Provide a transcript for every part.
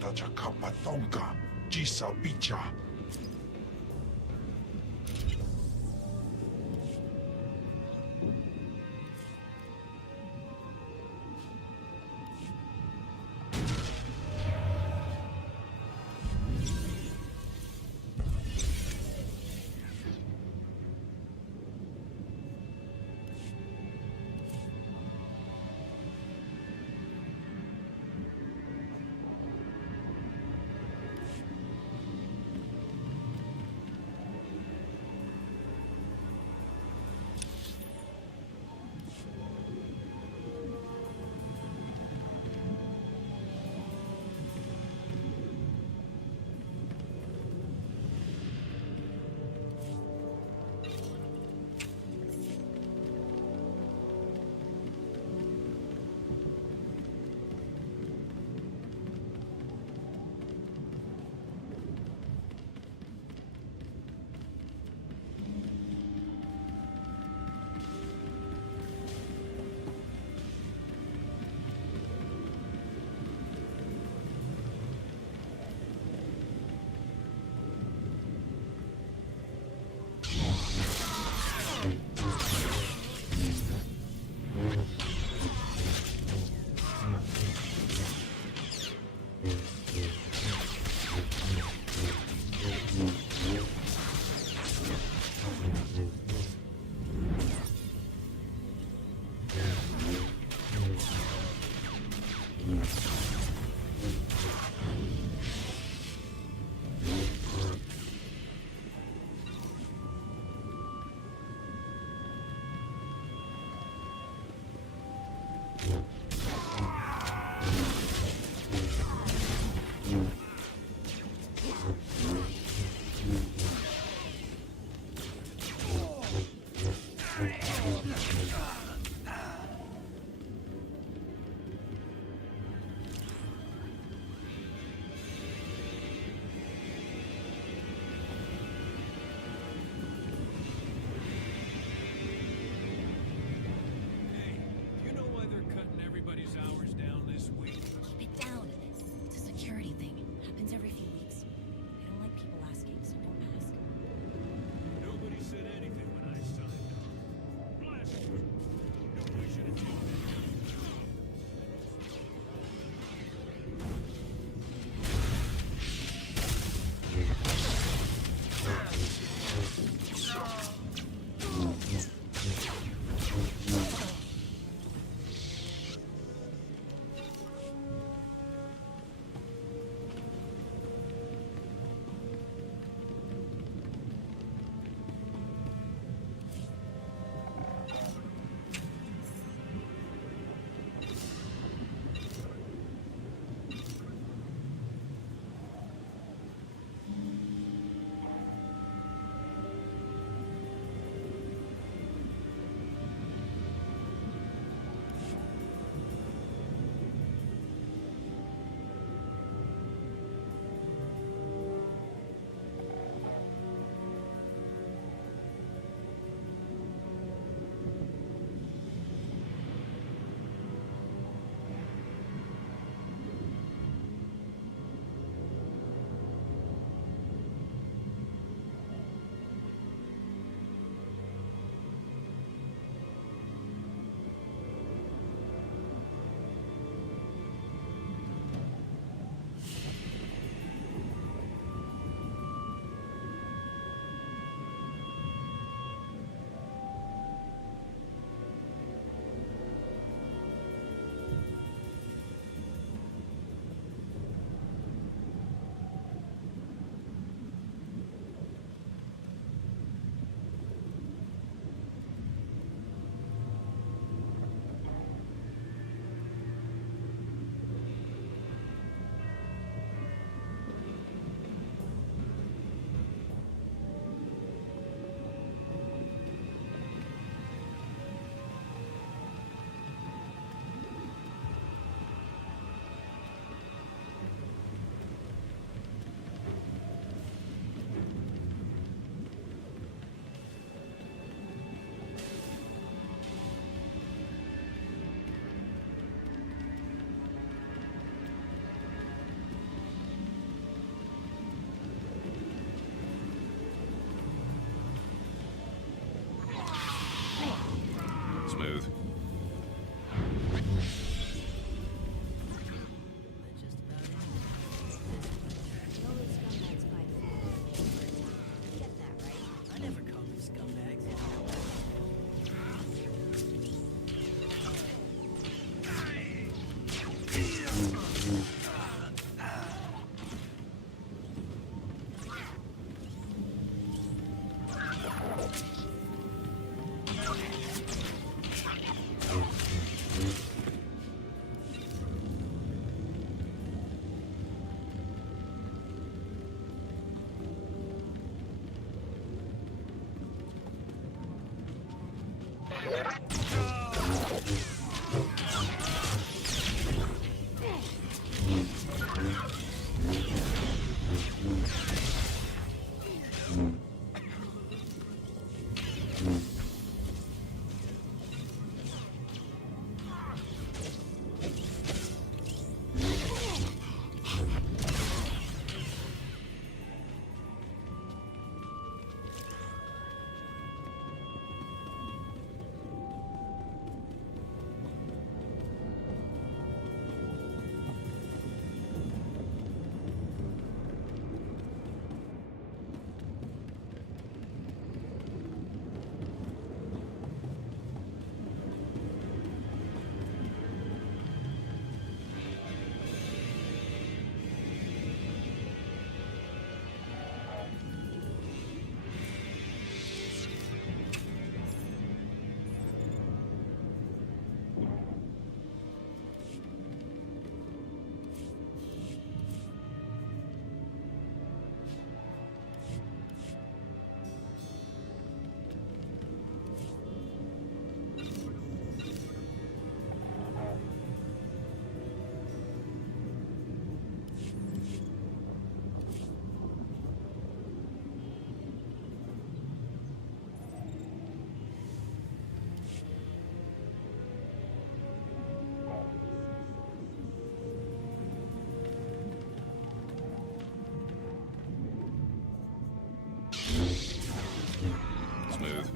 Kata Jakapatonka, Jisa Bicha. Hey, do you know why they're cutting everything Smooth.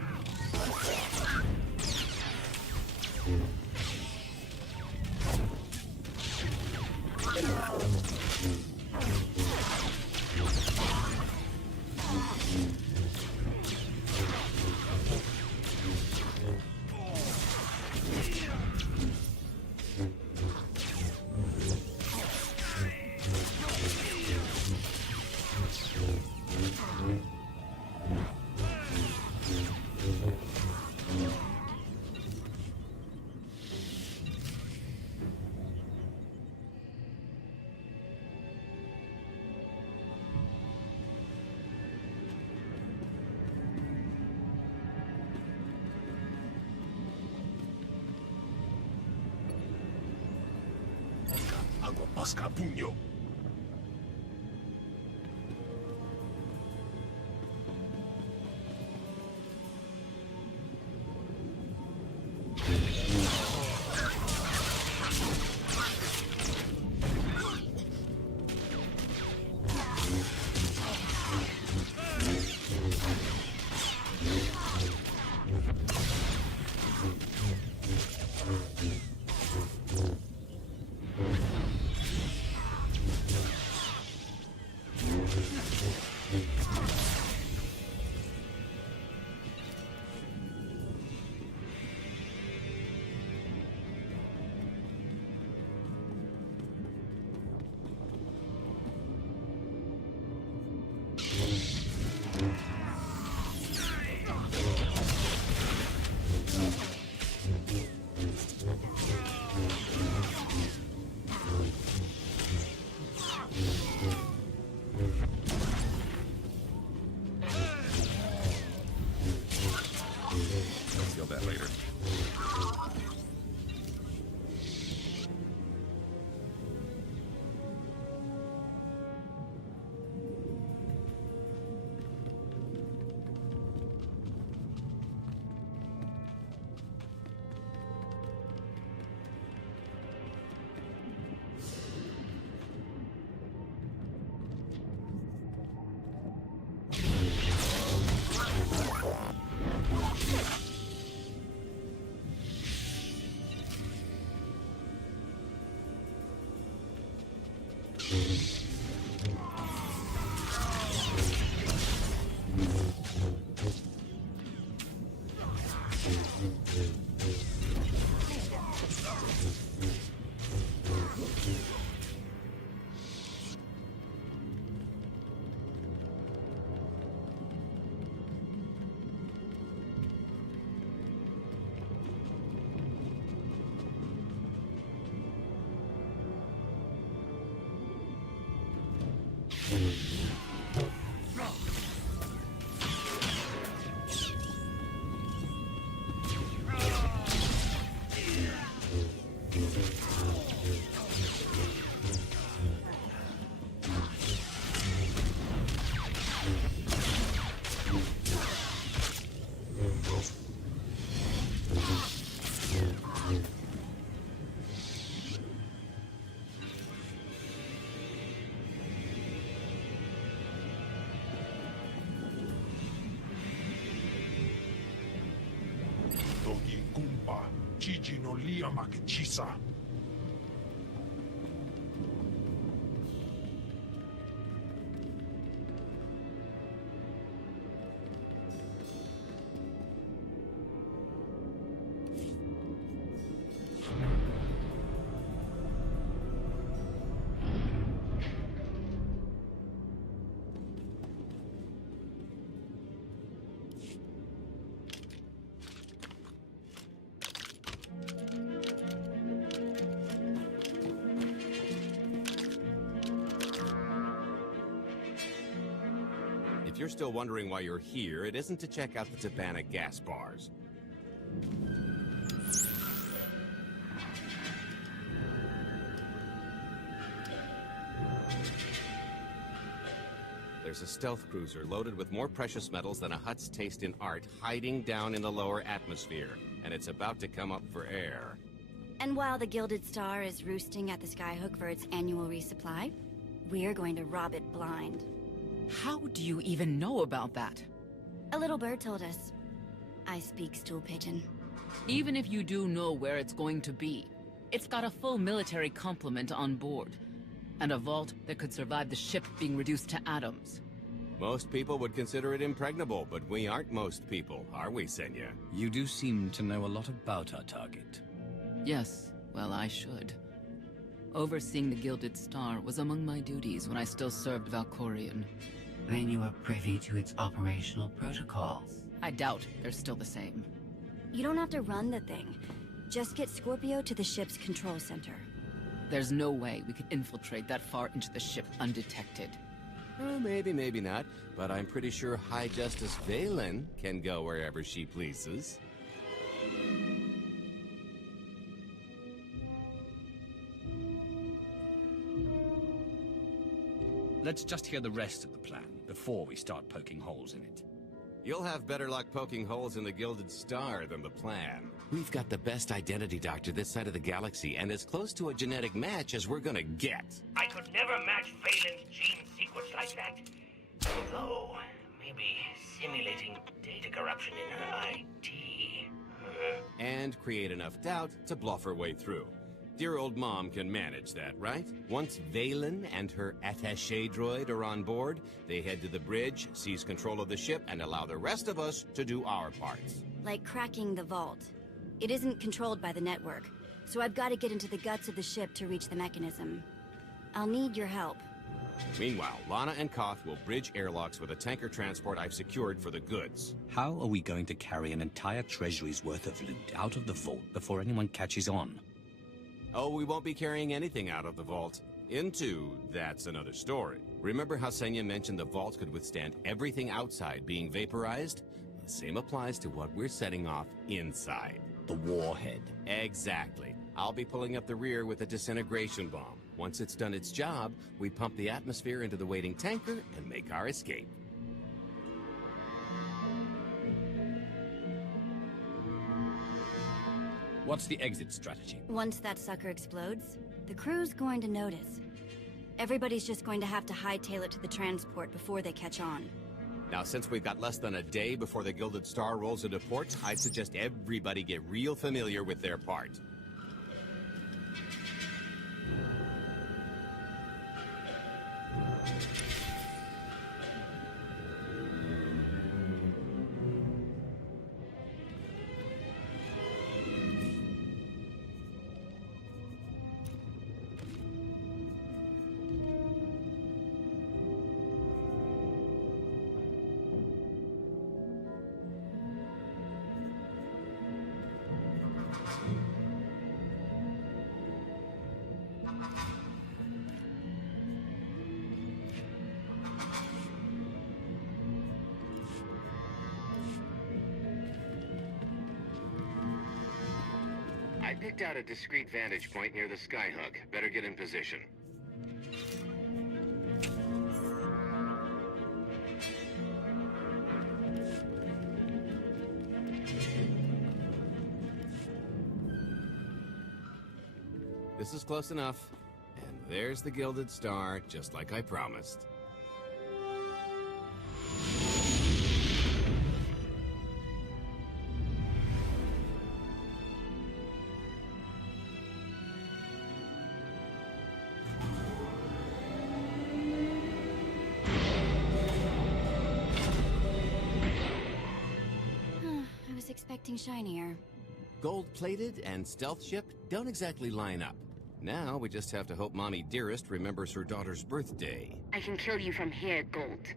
Agua pasca puño. Feel that later. Gigi no lia makchisa. If you're still wondering why you're here, it isn't to check out the Tabana gas bars. There's a stealth cruiser loaded with more precious metals than a hut's taste in art hiding down in the lower atmosphere, and it's about to come up for air. And while the Gilded Star is roosting at the Skyhook for its annual resupply, we're going to rob it blind. How do you even know about that? A little bird told us. I speak stool pigeon. Even if you do know where it's going to be, it's got a full military complement on board, and a vault that could survive the ship being reduced to atoms. Most people would consider it impregnable, but we aren't most people, are we, Senya? You do seem to know a lot about our target. Yes, well, I should. Overseeing the Gilded Star was among my duties when I still served Valkorion. Then you are privy to its operational protocols. I doubt they're still the same. You don't have to run the thing. Just get Scorpio to the ship's control center. There's no way we could infiltrate that far into the ship undetected. Maybe, maybe not, but I'm pretty sure High Justice Valen can go wherever she pleases. Let's just hear the rest of the plan before we start poking holes in it. You'll have better luck poking holes in the Gilded Star than the plan. We've got the best identity doctor this side of the galaxy, and as close to a genetic match as we're gonna get. I could never match Valen's gene sequence like that. Although, maybe simulating data corruption in her IT. And create enough doubt to bluff her way through. Dear old mom can manage that, right? Once Valen and her attaché droid are on board, they head to the bridge, seize control of the ship, and allow the rest of us to do our parts. Like cracking the vault. It isn't controlled by the network, so I've got to get into the guts of the ship to reach the mechanism. I'll need your help. Meanwhile, Lana and Koth will bridge airlocks with a tanker transport I've secured for the goods. How are we going to carry an entire treasury's worth of loot out of the vault before anyone catches on? Oh, we won't be carrying anything out of the vault. Into, that's another story. Remember how Senya mentioned the vault could withstand everything outside being vaporized? The same applies to what we're setting off inside. The warhead. Exactly. I'll be pulling up the rear with a disintegration bomb. Once it's done its job, we pump the atmosphere into the waiting tanker and make our escape. What's the exit strategy? Once that sucker explodes, the crew's going to notice. Everybody's just going to have to hightail it to the transport before they catch on. Now, since we've got less than a day before the Gilded Star rolls into port, I'd suggest everybody get real familiar with their part. I picked out a discreet vantage point near the Skyhook. Better get in position. This is close enough. And there's the Gilded Star, just like I promised. was expecting shinier. Gold-plated and stealth ship don't exactly line up. Now we just have to hope Mommy Dearest remembers her daughter's birthday. I can kill you from here, Gold.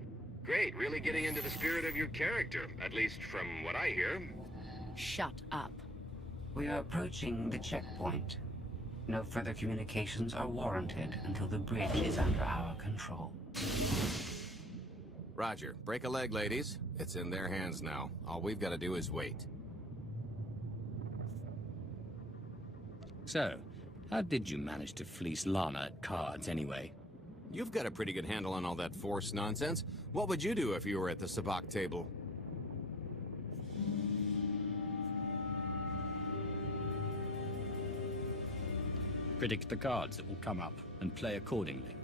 Great, really getting into the spirit of your character, at least from what I hear. Shut up. We are approaching the checkpoint. No further communications are warranted until the bridge is under our control. Roger. Break a leg, ladies. It's in their hands now. All we've got to do is wait. So, how did you manage to fleece Lana at cards anyway? You've got a pretty good handle on all that Force nonsense. What would you do if you were at the sabacc table? Predict the cards that will come up and play accordingly.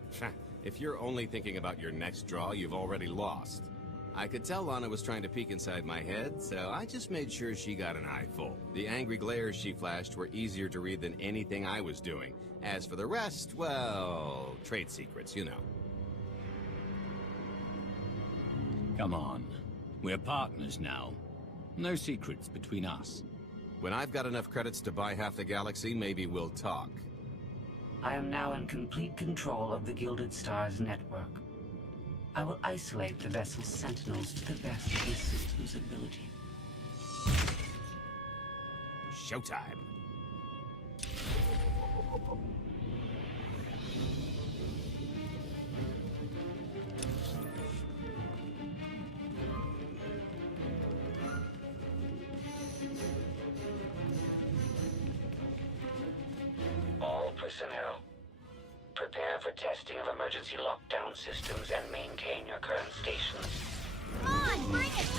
If you're only thinking about your next draw, you've already lost. I could tell Lana was trying to peek inside my head, so I just made sure she got an eyeful. The angry glares she flashed were easier to read than anything I was doing. As for the rest, well, trade secrets, you know. Come on. We're partners now. No secrets between us. When I've got enough credits to buy half the galaxy, maybe we'll talk. I am now in complete control of the Gilded Stars network. I will isolate the vessel's sentinels to the best of the system's ability. Showtime. All personnel, prepare for testing of emergency lockdown systems and maintain your current stations. Come on, bring it!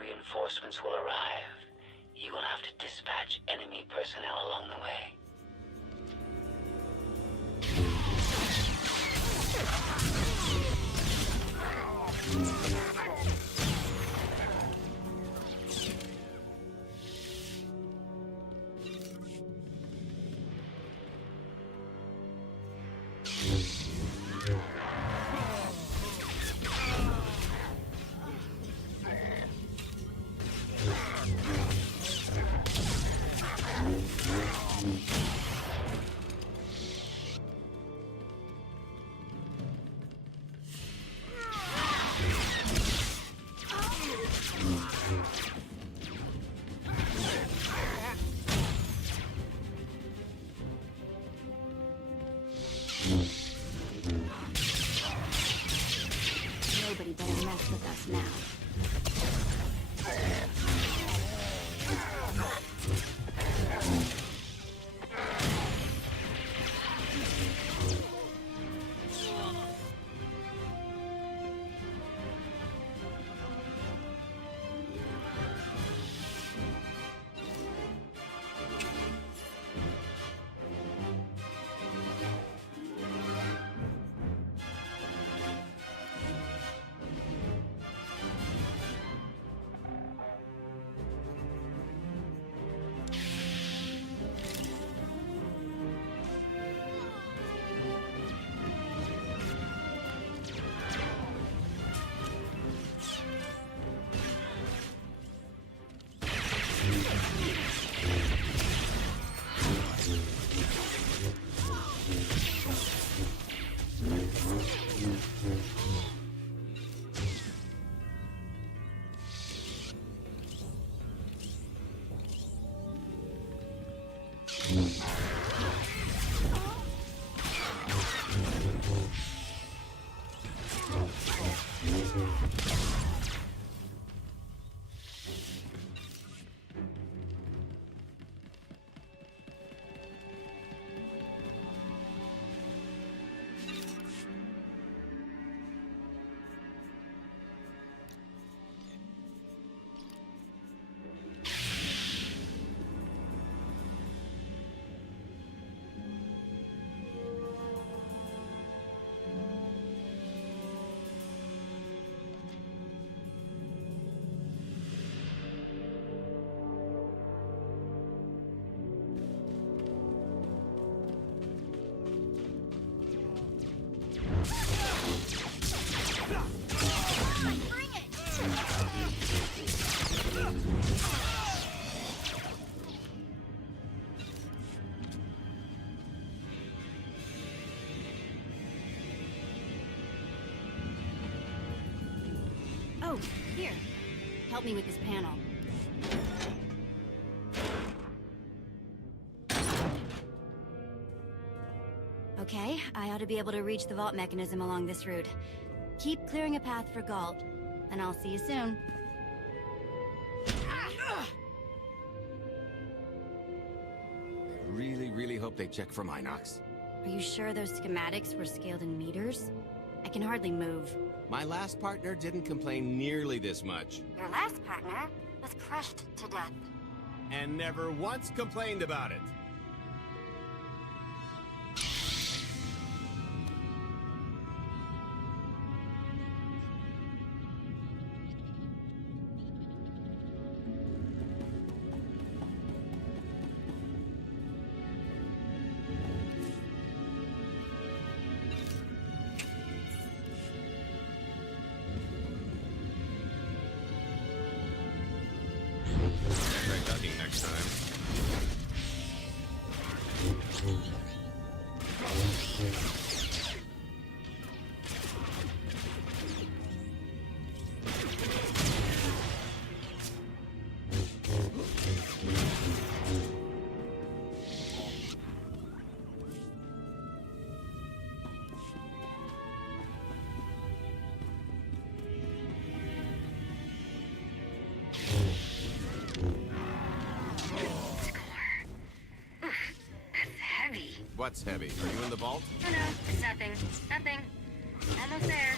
Reinforcements will arrive. You will have to dispatch enemy personnel along the way. Nobody better mess with us now. Oh, here. Help me with this panel. Okay, I ought to be able to reach the vault mechanism along this route. Keep clearing a path for Galt, and I'll see you soon. Really hope they check for Minox. Are you sure those schematics were scaled in meters? I can hardly move. My last partner didn't complain nearly this much. Your last partner was crushed to death. And never once complained about it. Try ducking next time. What's heavy? Are you in the vault? Oh no, it's nothing. Nothing. Almost there.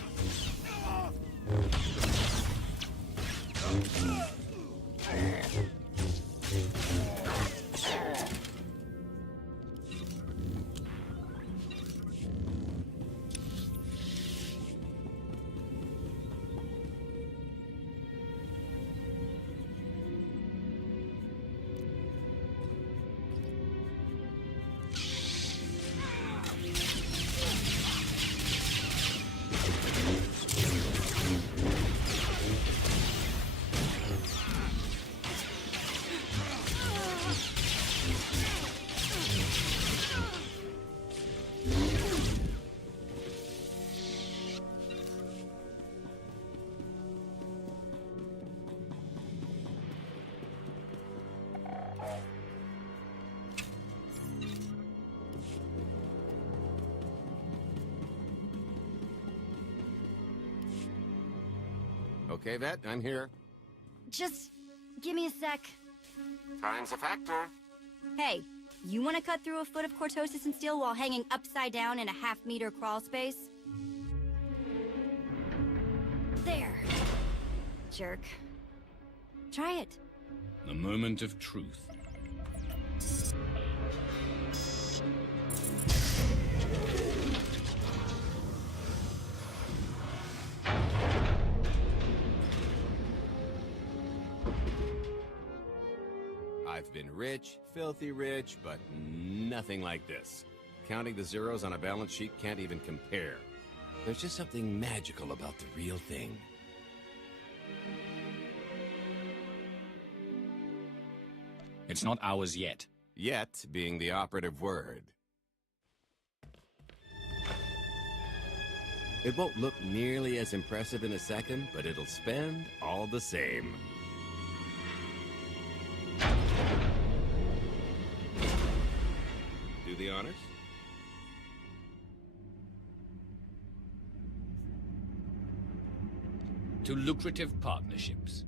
Okay, Vet, I'm here. Just give me a sec. Time's a factor. Hey, you want to cut through a foot of cortosis and steel while hanging upside down in a half-meter crawl space? There. Jerk. Try it. The moment of truth. I've been rich, filthy rich, but nothing like this. Counting the zeros on a balance sheet can't even compare. There's just something magical about the real thing. It's not ours yet. Yet being the operative word. It won't look nearly as impressive in a second, but it'll spend all the same. do the honors? To lucrative partnerships.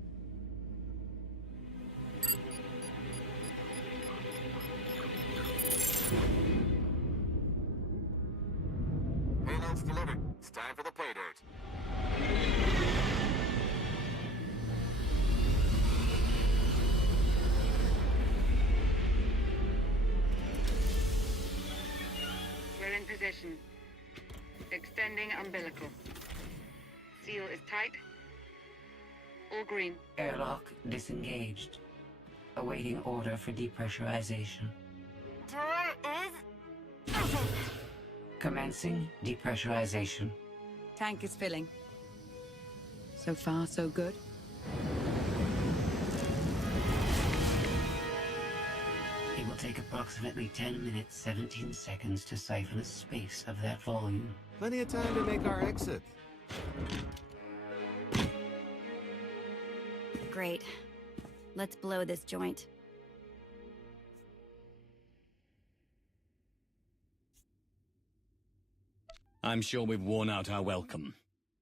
Payload's delivered. It's time for the pay dirt. We're in position. Extending umbilical. Seal is tight. All green. Airlock disengaged. Awaiting order for depressurization. Commencing depressurization. Tank is filling. So far, so good. It will take approximately 10 minutes, 17 seconds to siphon a space of that volume. Plenty of time to make our exit. Great. Let's blow this joint. I'm sure we've worn out our welcome.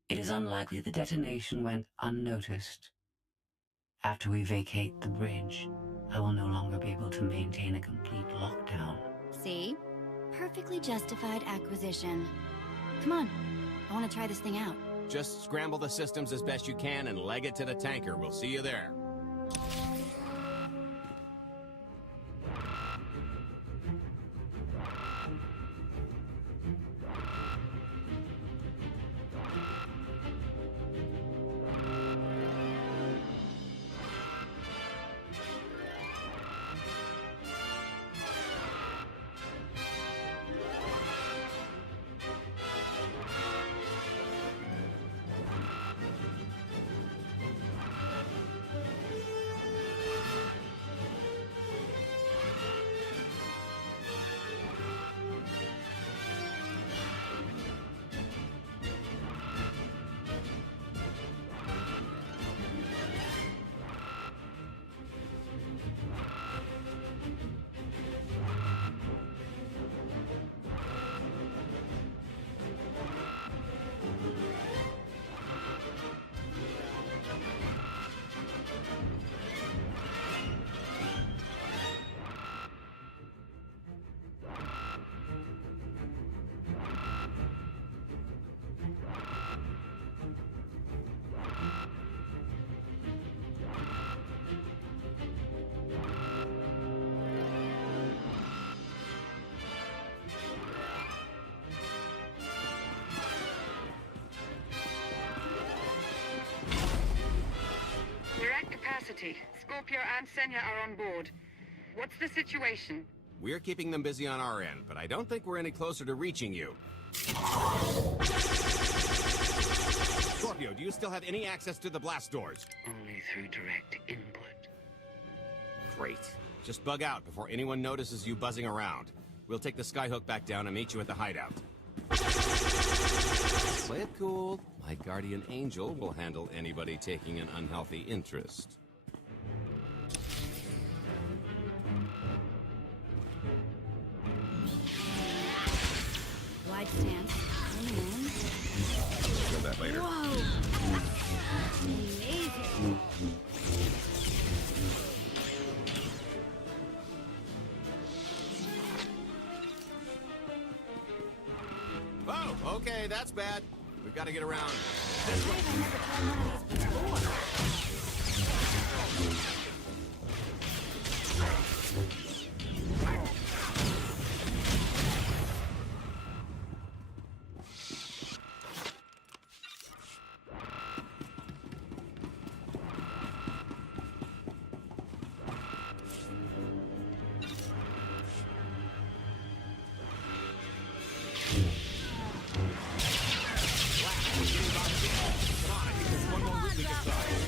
It is unlikely the detonation went unnoticed. After we vacate the bridge, I will no longer be able to maintain a complete lockdown. See? Perfectly justified acquisition. Come on. I want to try this thing out. Just scramble the systems as best you can and leg it to the tanker. We'll see you there. Capacity. Scorpio and Senya are on board. What's the situation? We're keeping them busy on our end, but I don't think we're any closer to reaching you. Scorpio, do you still have any access to the blast doors? Only through direct input. Great. Just bug out before anyone notices you buzzing around. We'll take the skyhook back down and meet you at the hideout. Play it cool. My guardian angel will handle anybody taking an unhealthy interest. Wide stance. Show that later. Whoa! Amazing! Oh, okay, that's bad. We've got to get around. Come on, I think there's one more route we can try.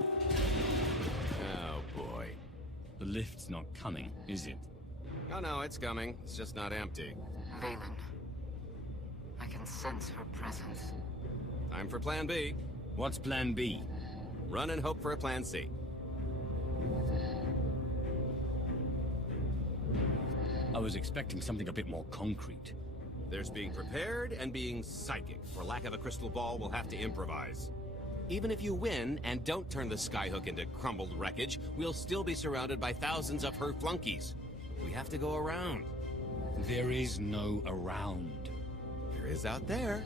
Oh, boy. The lift's not coming, is it? Oh, no, it's coming. It's just not empty. Valen. I can sense her presence. Time for Plan B. What's Plan B? Run and hope for a Plan C. I was expecting something a bit more concrete. There's being prepared and being psychic. For lack of a crystal ball, we'll have to improvise. Even if you win and don't turn the skyhook into crumbled wreckage, we'll still be surrounded by thousands of her flunkies. We have to go around. There is no around. There is out there.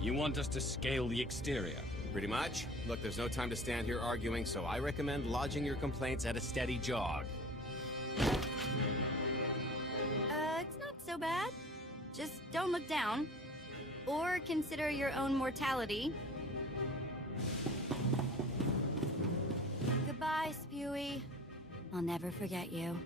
You want us to scale the exterior? Pretty much. Look, there's no time to stand here arguing, so I recommend lodging your complaints at a steady jog. It's not so bad. Just don't look down. Or consider your own mortality. Goodbye, Spewy. I'll never forget you.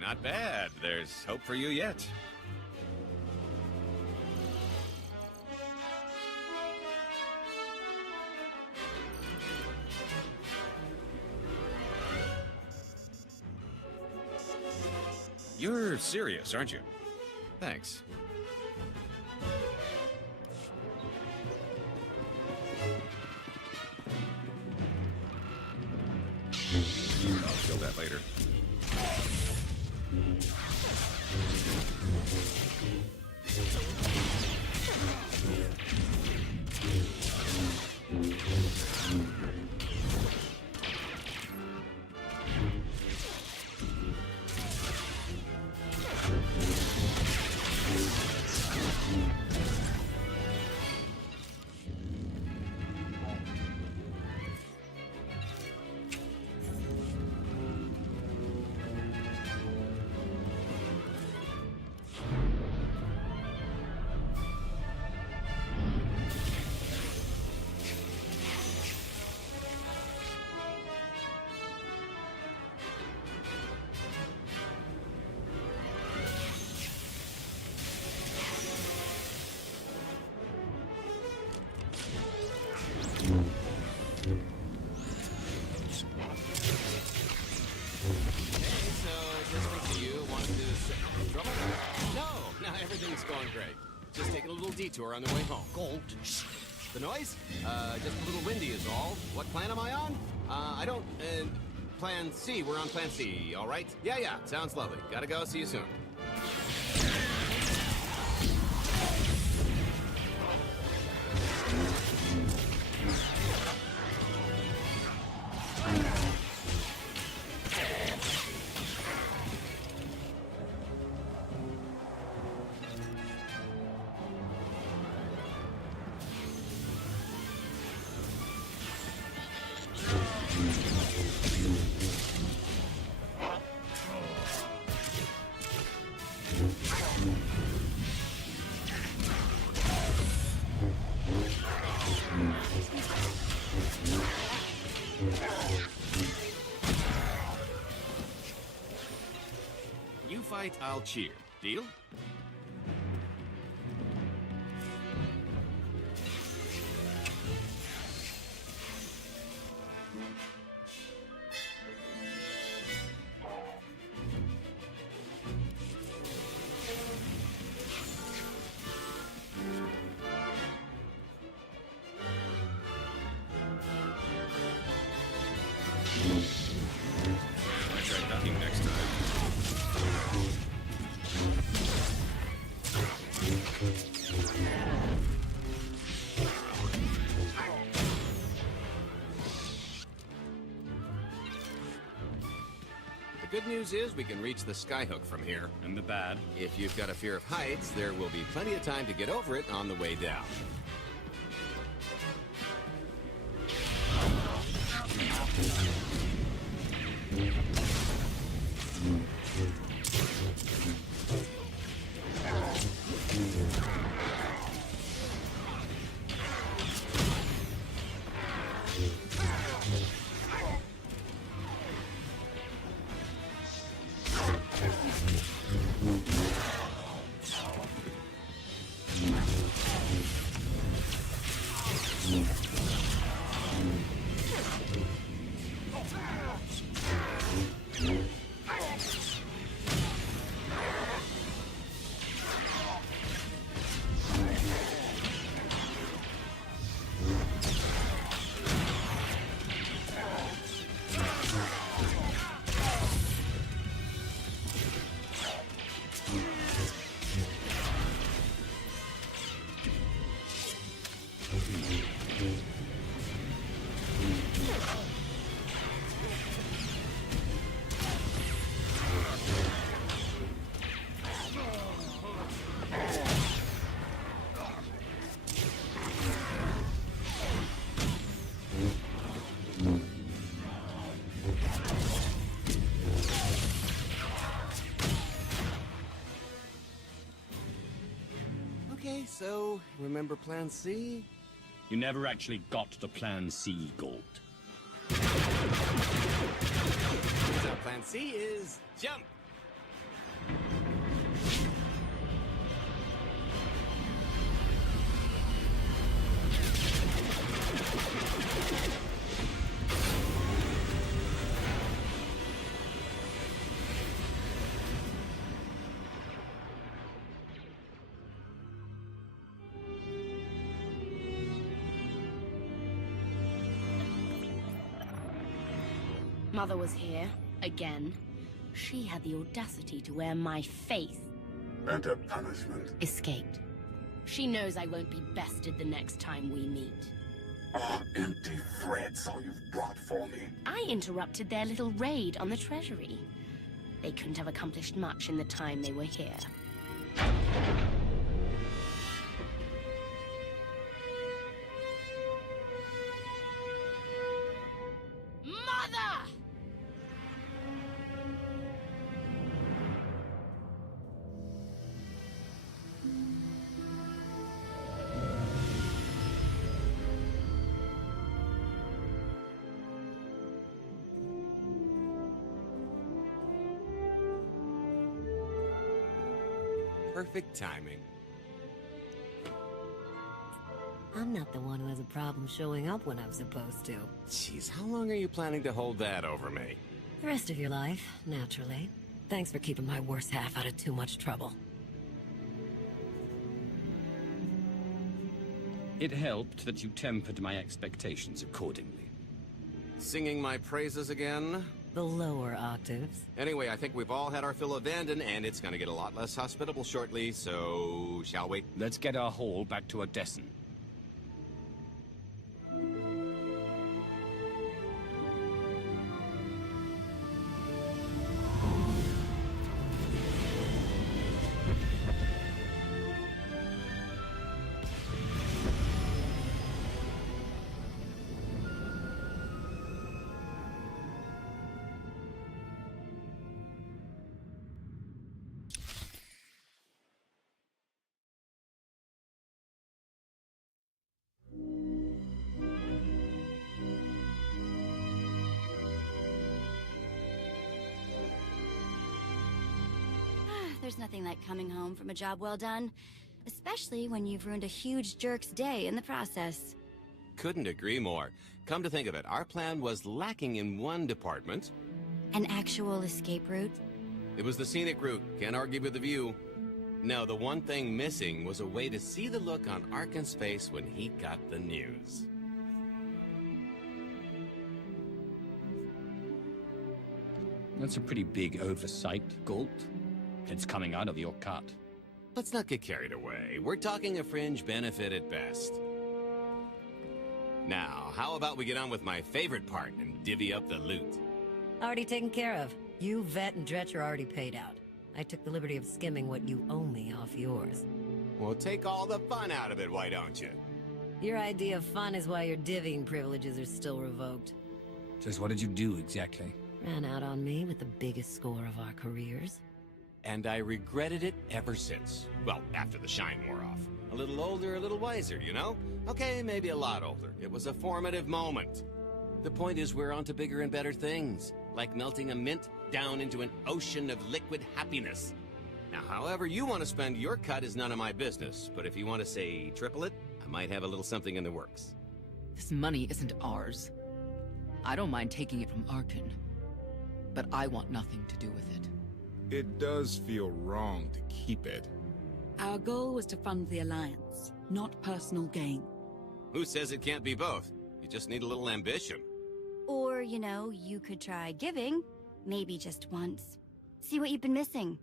Not bad. There's hope for you yet. You're serious, aren't you? Thanks. I'll kill that later. Hey, so just thinking you wanted to... Trouble? No, everything's going great. Just taking a little detour on the way home. Gold. Shh. The noise? Just a little windy is all. What plan am I on? I don't... Plan C. We're on Plan C, all right? Yeah, sounds lovely. Gotta go. See you soon. You fight, I'll cheer. Deal? Might try ducking next time. The good news is we can reach the skyhook from here. And the bad? If you've got a fear of heights, there will be plenty of time to get over it on the way down. Okay, so remember Plan C? You never actually got to Plan C, Gold. So Plan C is jump. Mother was here, again. She had the audacity to wear my face. And her punishment? Escaped. She knows I won't be bested the next time we meet. Oh, empty threats all you've brought for me. I interrupted their little raid on the treasury. They couldn't have accomplished much in the time they were here. Mother! Perfect timing. I'm not the one who has a problem showing up when I'm supposed to. Jeez, how long are you planning to hold that over me? The rest of your life, naturally. Thanks for keeping my worst half out of too much trouble. It helped that you tempered my expectations accordingly. Singing my praises again? The lower octaves. Anyway, I think we've all had our fill of Vanden, and it's gonna get a lot less hospitable shortly, so... shall we? Let's get our haul back to Odessen. There's nothing like coming home from a job well done. Especially when you've ruined a huge jerk's day in the process. Couldn't agree more. Come to think of it, our plan was lacking in one department. An actual escape route? It was the scenic route, can't argue with the view. No, the one thing missing was a way to see the look on Arkan's face when he got the news. That's a pretty big oversight, Galt. It's coming out of your cut. Let's not get carried away. We're talking a fringe benefit at best. Now, how about we get on with my favorite part and divvy up the loot? Already taken care of. You, Vet, and Dretch are already paid out. I took the liberty of skimming what you owe me off yours. Well, take all the fun out of it, why don't you? Your idea of fun is why your divvying privileges are still revoked. Just what did you do exactly? Ran out on me with the biggest score of our careers. And I regretted it ever since. Well, after the shine wore off. A little older, a little wiser, you know? Okay, maybe a lot older. It was a formative moment. The point is we're on to bigger and better things. Like melting a mint down into an ocean of liquid happiness. Now, however you want to spend your cut is none of my business. But if you want to say triple it, I might have a little something in the works. This money isn't ours. I don't mind taking it from Arkan. But I want nothing to do with it. It does feel wrong to keep it. Our goal was to fund the Alliance, not personal gain. Who says it can't be both? You just need a little ambition. Or, you know, you could try giving. Maybe just once. See what you've been missing.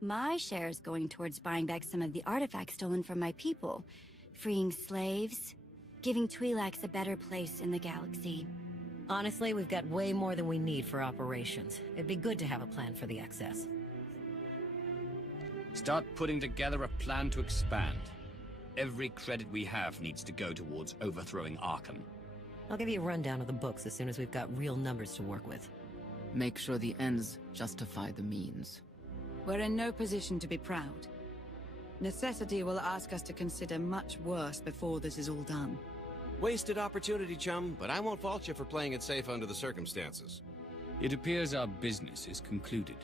My share's going towards buying back some of the artifacts stolen from my people. Freeing slaves. Giving Twi'leks a better place in the galaxy. Honestly, we've got way more than we need for operations. It'd be good to have a plan for the excess. Start putting together a plan to expand. Every credit we have needs to go towards overthrowing Arkham. I'll give you a rundown of the books as soon as we've got real numbers to work with. Make sure the ends justify the means. We're in no position to be proud. Necessity will ask us to consider much worse before this is all done. Wasted opportunity, chum, but I won't fault you for playing it safe under the circumstances. It appears our business is concluded.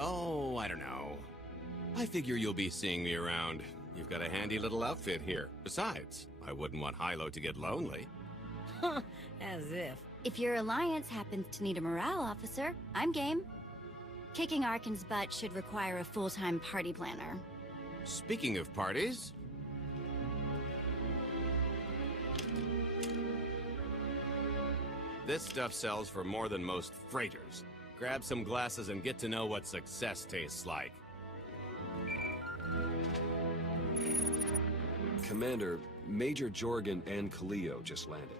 Oh, I don't know. I figure you'll be seeing me around. You've got a handy little outfit here. Besides, I wouldn't want Hilo to get lonely. As if. If your alliance happens to need a morale officer, I'm game. Kicking Arkan's butt should require a full-time party planner. Speaking of parties... This stuff sells for more than most freighters. Grab some glasses and get to know what success tastes like. Commander, Major Jorgen and Khalio just landed.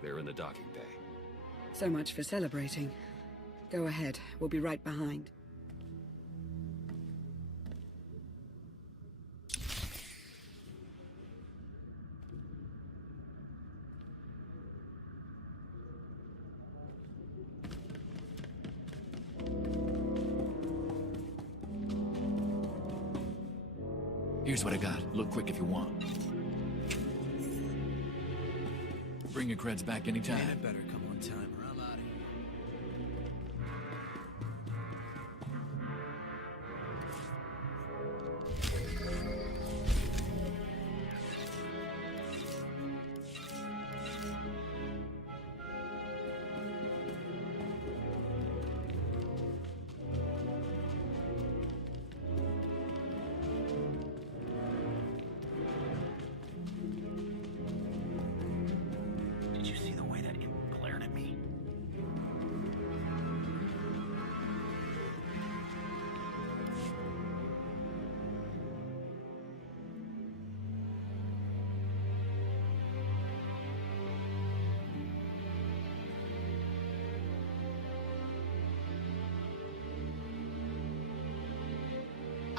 They're in the docking bay. So much for celebrating. Go ahead, we'll be right behind. Here's what I got. Look quick if you want. Bring your creds back anytime. Man, I better come on time or I'm out of here.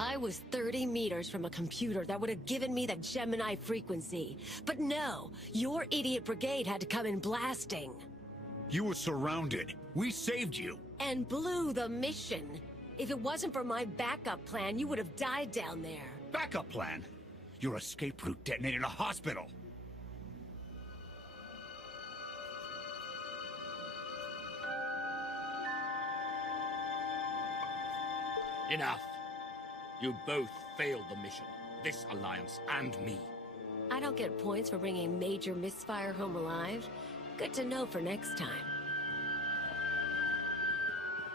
I was 30 meters from a computer that would have given me the Gemini frequency. But no, your idiot brigade had to come in blasting. You were surrounded. We saved you. And blew the mission. If it wasn't for my backup plan, you would have died down there. Backup plan? Your escape route detonated a hospital. Enough. You both failed the mission. This alliance and me. I don't get points for bringing Major Misfire home alive. Good to know for next time.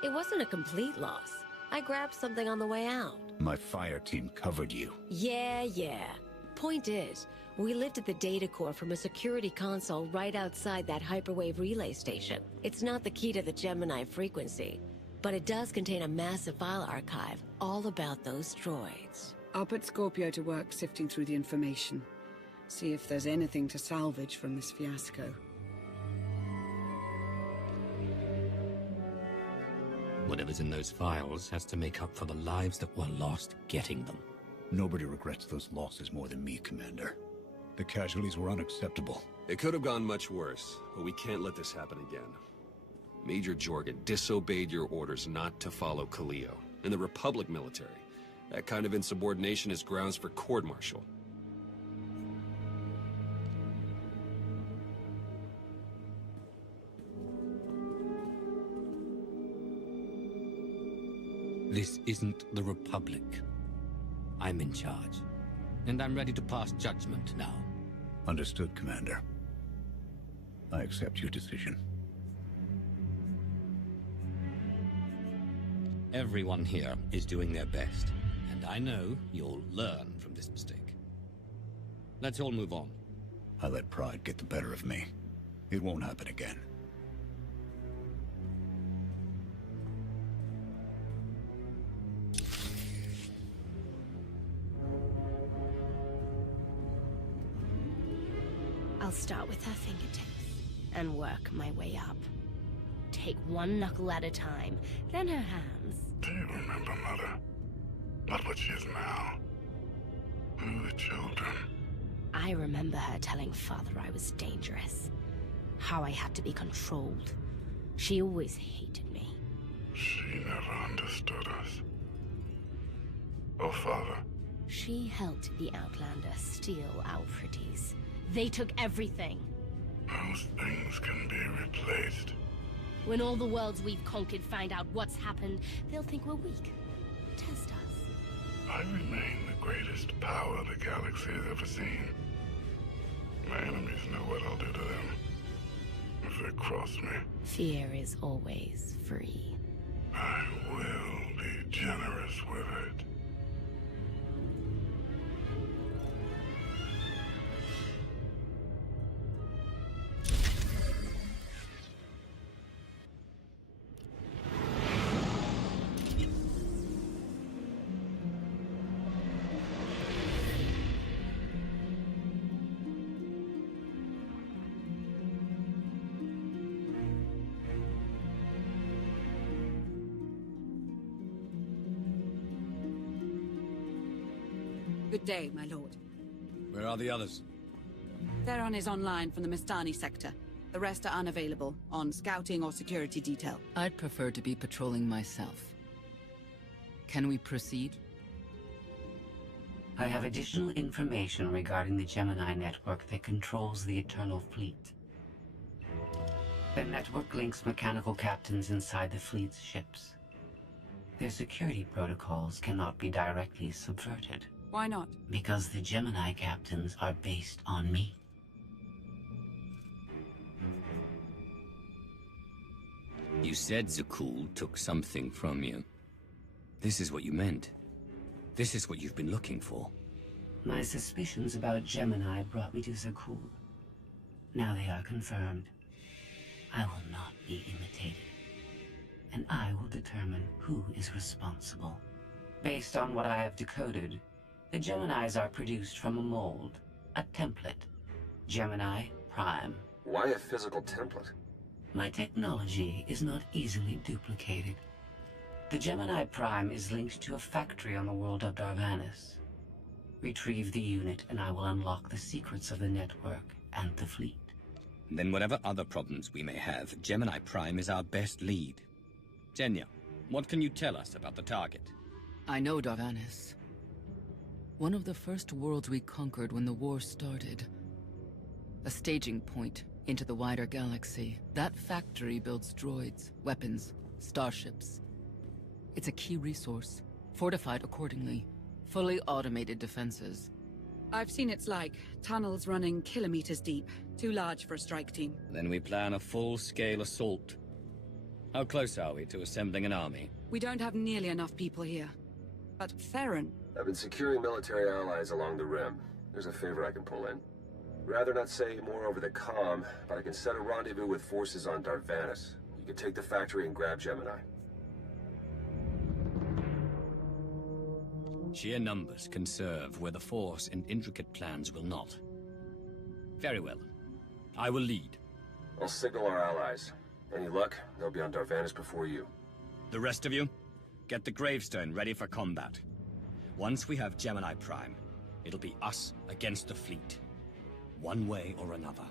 It wasn't a complete loss. I grabbed something on the way out. My fire team covered you. Yeah. Point is, we lifted the data core from a security console right outside that hyperwave relay station. It's not the key to the Gemini frequency, but it does contain a massive file archive all about those droids. I'll put Scorpio to work sifting through the information. See if there's anything to salvage from this fiasco. Whatever's in those files has to make up for the lives that were lost getting them. Nobody regrets those losses more than me, Commander. The casualties were unacceptable. It could have gone much worse, but we can't let this happen again. Major Jorgen disobeyed your orders not to follow Kaleo and the Republic military. That kind of insubordination is grounds for court-martial. This isn't the Republic. I'm in charge, and I'm ready to pass judgment now. Understood, Commander. I accept your decision. Everyone here is doing their best, and I know you'll learn from this mistake. Let's all move on. I let pride get the better of me. It won't happen again. I'll start with her fingertips and work my way up. Take one knuckle at a time, then her hands. Do you remember, Mother? Not what she is now. We were children. I remember her telling Father I was dangerous. How I had to be controlled. She always hated me. She never understood us. Oh, Father. She helped the Outlander steal our pretties. They took everything. Those things can be replaced. When all the worlds we've conquered find out what's happened, they'll think we're weak. Test us. I remain the greatest power the galaxy has ever seen. My enemies know what I'll do to them if they cross me. Fear is always free. I will be generous with it. Good day, my lord. Where are the others? Theron is online from the Mistani sector. The rest are unavailable, on scouting or security detail. I'd prefer to be patrolling myself. Can we proceed? I have additional information regarding the Gemini network that controls the Eternal Fleet. The network links mechanical captains inside the fleet's ships. Their security protocols cannot be directly subverted. Why not? Because the Gemini captains are based on me. You said Zakul took something from you. This is what you meant. This is what you've been looking for. My suspicions about Gemini brought me to Zakul. Now they are confirmed. I will not be imitated. And I will determine who is responsible. Based on what I have decoded, the Geminis are produced from a mold, a template. Gemini Prime. Why a physical template? My technology is not easily duplicated. The Gemini Prime is linked to a factory on the world of Darvanis. Retrieve the unit and I will unlock the secrets of the network and the fleet. Then whatever other problems we may have, Gemini Prime is our best lead. Jenya, what can you tell us about the target? I know Darvanis. One of the first worlds we conquered when the war started. A staging point into the wider galaxy. That factory builds droids, weapons, starships. It's a key resource, fortified accordingly. Fully automated defenses. I've seen its like. Tunnels running kilometers deep. Too large for a strike team. Then we plan a full-scale assault. How close are we to assembling an army? We don't have nearly enough people here. But Theron... I've been securing military allies along the rim. There's a favor I can pull in. Rather not say more over the comm, but I can set a rendezvous with forces on Darvanis. You can take the factory and grab Gemini. Sheer numbers can serve where the Force and intricate plans will not. Very well. I will lead. I'll signal our allies. Any luck, they'll be on Darvanis before you. The rest of you, get the gravestone ready for combat. Once we have Gemini Prime, it'll be us against the fleet. One way or another.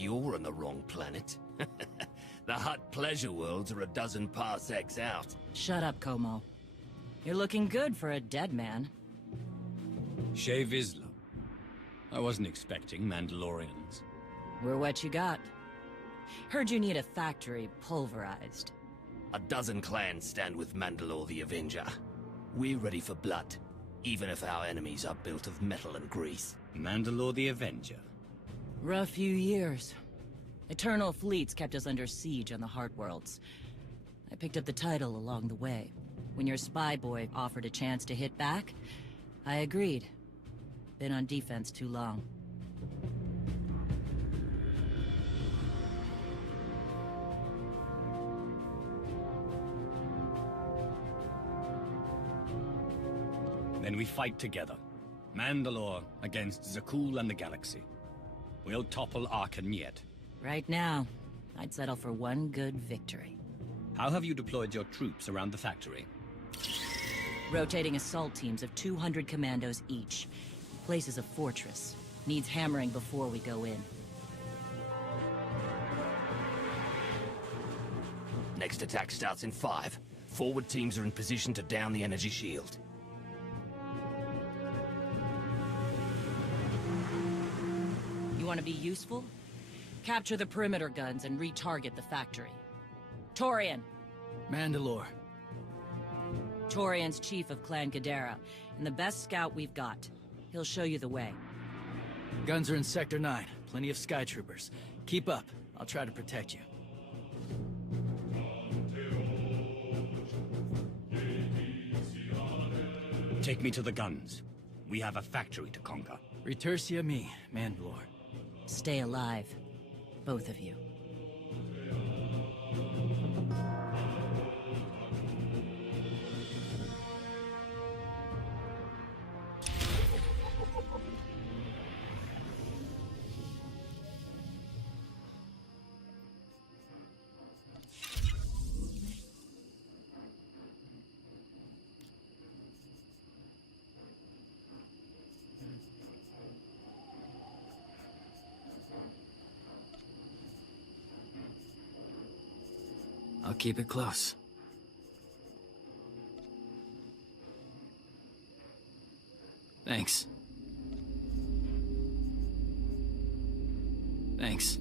You're on the wrong planet. The Hutt pleasure worlds are a dozen parsecs out. Shut up, Como. You're looking good for a dead man. Shea Vizsla. I wasn't expecting Mandalorians. We're what you got. Heard you need a factory pulverized. A dozen clans stand with Mandalore the Avenger. We're ready for blood, even if our enemies are built of metal and grease. Mandalore the Avenger. Rough few years. Eternal fleets kept us under siege on the Heart Worlds. I picked up the title along the way. When your spy boy offered a chance to hit back, I agreed. Been on defense too long. Then we fight together. Mandalore against Zakul and the galaxy. We'll topple Arkan yet. Right now, I'd settle for one good victory. How have you deployed your troops around the factory? Rotating assault teams of 200 commandos each. Place is a fortress. Needs hammering before we go in. Next attack starts in 5. Forward teams are in position to down the energy shield. Want to be useful? Capture the perimeter guns and retarget the factory. Torian. Mandalore. Torian's chief of Clan Ghidorah, and the best scout we've got. He'll show you the way. Guns are in Sector 9. Plenty of Sky Troopers. Keep up. I'll try to protect you. Take me to the guns. We have a factory to conquer. Retursia me, Mandalore. Stay alive, both of you. keep it close. Thanks. Thanks.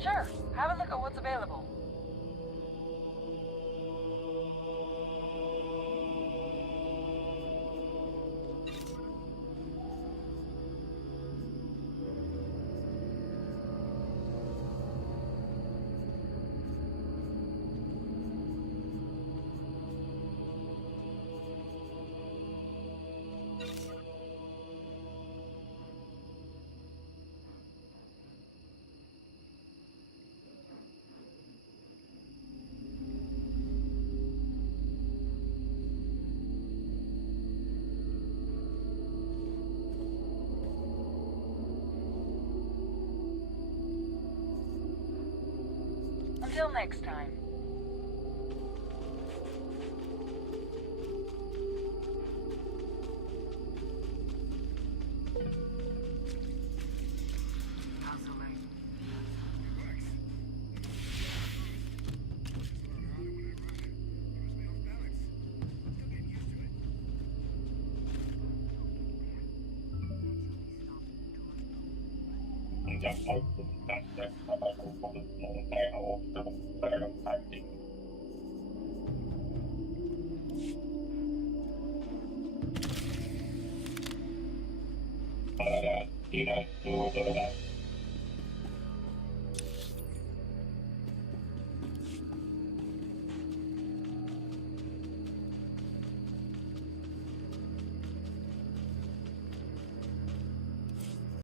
Sure, have a look at what's available. Until next time. Para ir a